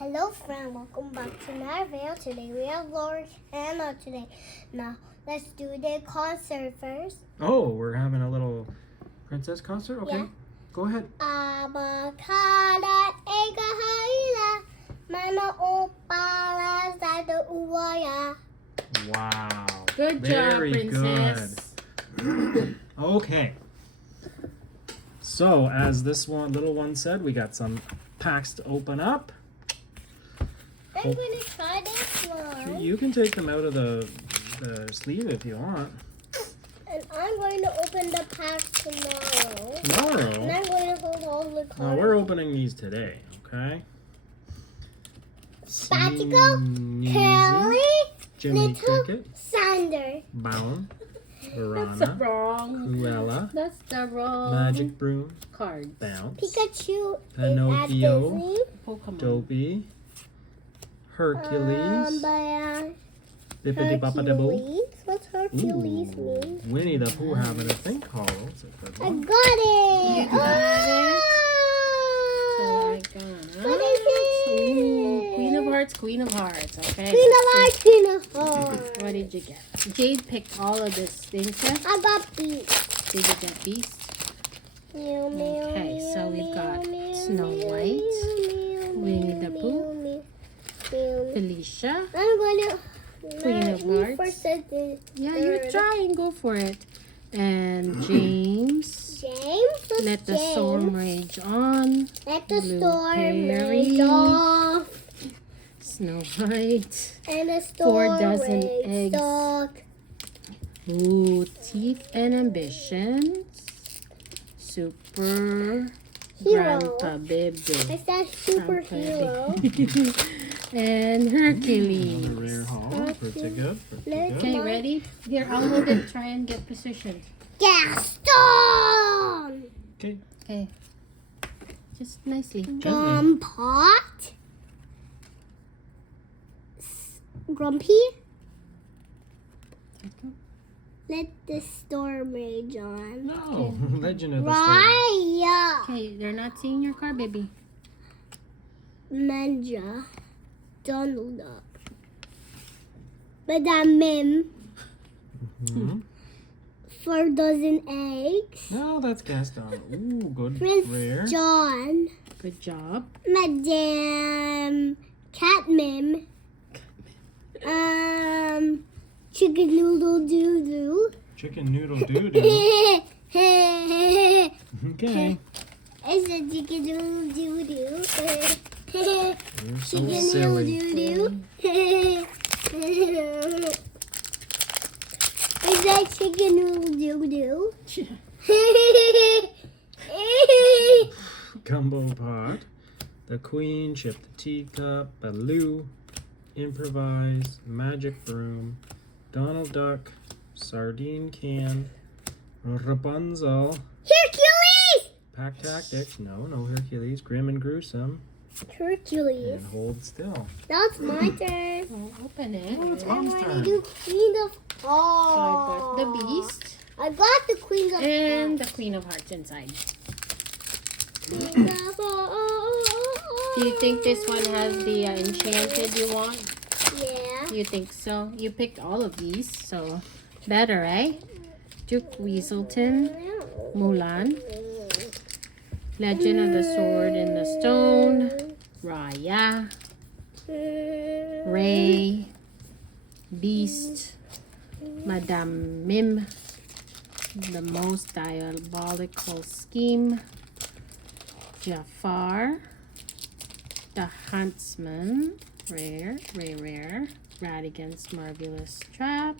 Hello friend, welcome back to my video. Today we have Lorcana today. Now let's do the concert first. Oh, we're having a little princess concert? Okay. Yeah. Go ahead. Abakada ega haila mana opala zada uwaya. Wow. Good job, Very princess. good. Okay. So, as this little one said, we got some packs to open up. I'm going to try this one. You can take them out of the sleeve if you want. And I'm going to open the pack tomorrow. And Tomorrow? I'm going to hold all the No, cards. we're opening these today, okay? Spatico, Sneezy, Kelly, Jimmy Little Cricket, Sander. Bound, That's Verana, wrong. Cruella, That's the wrong Magic Broom, card. Bounce, Pikachu Pinocchio, is at Disney. Pokemon. Dopey, Hercules, Bippity Boppity Boo, Hercules. What's Hercules Ooh, mean? Winnie the Pooh having a thing called. That's a good I one. got it. You got it? So Oh! I got What is it? Ooh, Queen of Hearts, Queen of Hearts. Okay. Queen of Hearts, Queen of Hearts. What did you get? Jade picked all of this, didn't you? I got Beast. Did you get Beast? Meow, meow, Okay, meow, so we've got meow, Snow meow, White, meow, Winnie the meow, Pooh, meow, meow, meow. Felicia. I'm going to. Queen of Hearts. First said the Yeah, you try and go for it. And James. James. Who's Let the James? storm rage on. Let the Blue storm Perry. rage off. Snow White. And the 4 storm dozen rage eggs. dog. Ooh, Teeth and Ambitions. Super Hero. Grandpa I Baby. said superhero. And On a Hercules. rare haul. Pretty good. Pretty Let's good. Okay, ready? Here, I'll hold it. Try and get positioned. Gaston. Okay. Okay. Just nicely. Gumpot. Grumpy. Let the storm rage on. No. Legend of the Storm. Raya. Okay, they're not seeing your car, baby. Manja. Donald Duck. Madame Mim. Mhm. 4 dozen eggs. No, that's Gaston. Ooh, good. Prince Rare. John. Good job. Madame Cat Mim. Chicken noodle doo doo. Chicken noodle doo-doo. It's Okay. a chicken noodle doo doo. You're so Chicken noodle silly. doo doo. It's a chicken noodle doo doo. Gumbo pot. The Queen, Chip the Teacup, Baloo, Improvise, Magic Broom, Donald Duck, Sardine Can, Rapunzel, Hercules! Pack Tactics, no Hercules, Grim and Gruesome, Hercules. and Hold Still. Now it's my turn. Well, open it. Oh, it's I'm Mom's going to turn. do Queen of So I got Hearts. the Beast I got the Queen of and the Queen of Hearts inside. Hearts. Do you think this one has the enchanted you want? Yeah. You think so? You picked all of these, so better, eh? Duke Weaselton, Mulan, Legend of the Sword and the Stone, Raya, Ray, Beast, Madame Mim, The Most Diabolical Scheme, Jafar, The Huntsman, rare, Radigan's Marvelous Trap,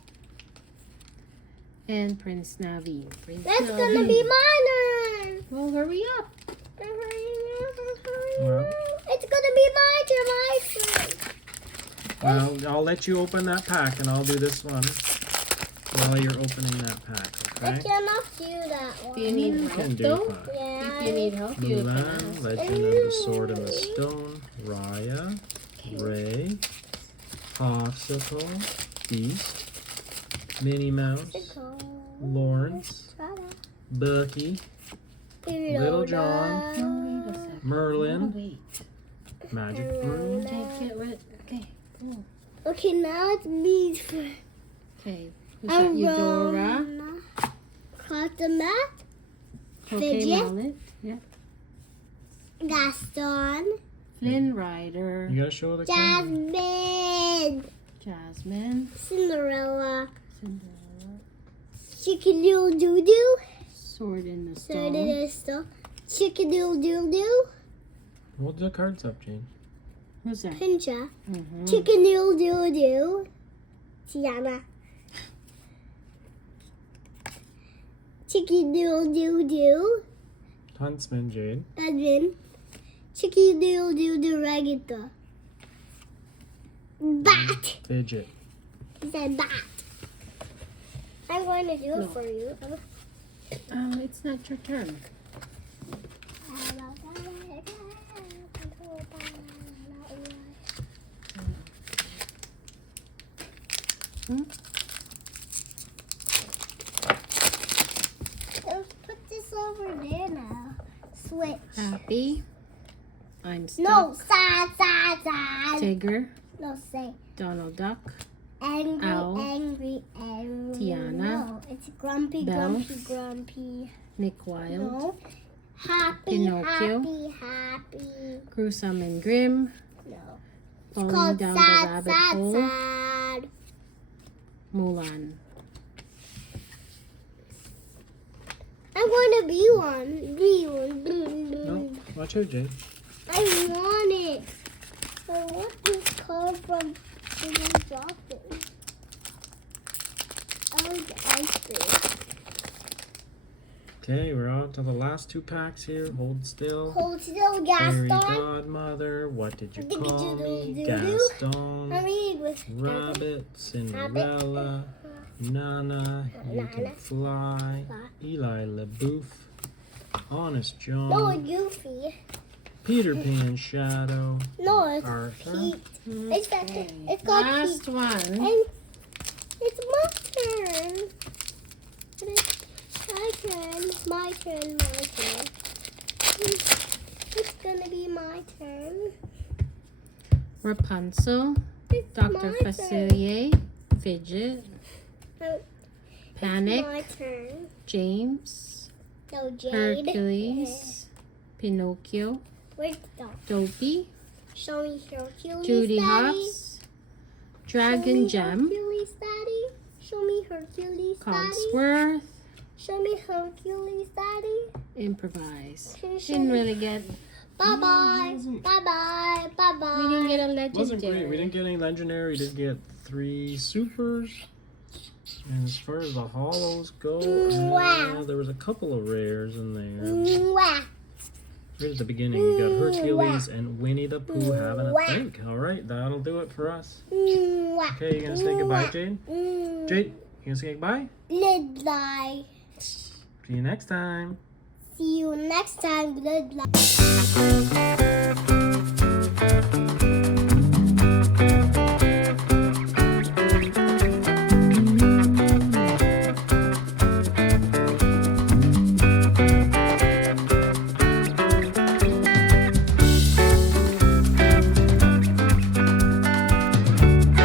and Prince Naveen. Prince That's Naveen. gonna be my turn. Well, hurry up. Well. It's gonna be my turn. Well, I'll let you open that pack and I'll do this one while you're opening that pack, I okay? cannot do that one. Do you need You help, can do though? fine. Yeah. If you need help, you can Mulan, ask. Legend of the Sword and the Stone, Raya, Ray, Popsicle, Beast, Minnie Mouse, Lawrence, Bucky, Little John, Oh, wait a second. Merlin, Wait. Magic broom. Okay, get rid. Okay. Cool. Okay, now it's me for Okay. Who's that? Eudora. Cosima, Okay, Fidget. Mallet. Yeah. Gaston, Flynn Rider. You gotta show the camera. Jasmine, Jasmine. Cinderella, Cinderella. Chicken Doodle Doo Doo, Sword in the Stone. Chicken Doodle Doo Doo, Hold the cards up, Jane. Who's that? Pincha, Mm-hmm. Chicken Doodle Doo Doo, Tiana, Chicken Doodle Doo Doo, Huntsman, Jade. Edwin, Chicken Doodle Doo Doo Ragita, Bat. Fidget. He said bat. I'm going to do No. it for you. It's not your turn. Hmm? Let's put this over there now. Switch. Happy. I'm stuck. No, sad. Tigger. No, say Donald Duck. angry, Owl. angry. Tiana. No, it's grumpy, Belle. grumpy. Nick Wilde. No. Happy, Pinocchio. happy. Gruesome and Grim. No. It's Falling called down the sad, rabbit sad, hole. sad. Mulan. I'm going to be one. Be one. No, watch out, Jade. I want it. I want this card from the dropped it. I like the ice cream. Okay, we're on to the last two packs here. Hold still. Hold still, Fairy Gaston. Godmother. What did you Did you call do me? do? Gaston. I read with Rabbit. Cinderella. Nana. You can Nana. fly. Eli LaBeouf. Honest John. No, Goofy. Peter Pan Shadow. No, it's Arthur. Pete. It's Okay. called Last Pete. one. And it's my turn. It's my turn. It's gonna be my turn. Rapunzel. It's Dr. my Facilier. Fidget. turn. Panic. My turn. James. No, Jade. Hercules. Pinocchio. Where's the dog? Dopey. Show me Hercules, Judy Daddy. Hopps. Dragon Gem. Hercules, Daddy. Show me Hercules, Daddy. Cogsworth. Show me Hercules, Daddy. Improvise. Can you show Didn't me? really get. Bye-bye. Bye-bye. Bye-bye. We didn't get a Wasn't legendary. great. We didn't get any legendary. We did get 3 supers. And as far as the hollows go, Wow. there was a couple of rares in there. Mwah. Right at the beginning, you got Hercules and Winnie the Pooh having a Wow. think. All right, that'll do it for us. Mwah. Okay, you gonna say goodbye, Jade? Mm. Jade, you gonna say goodbye? Goodbye. See you next time. See you next time. Goodbye.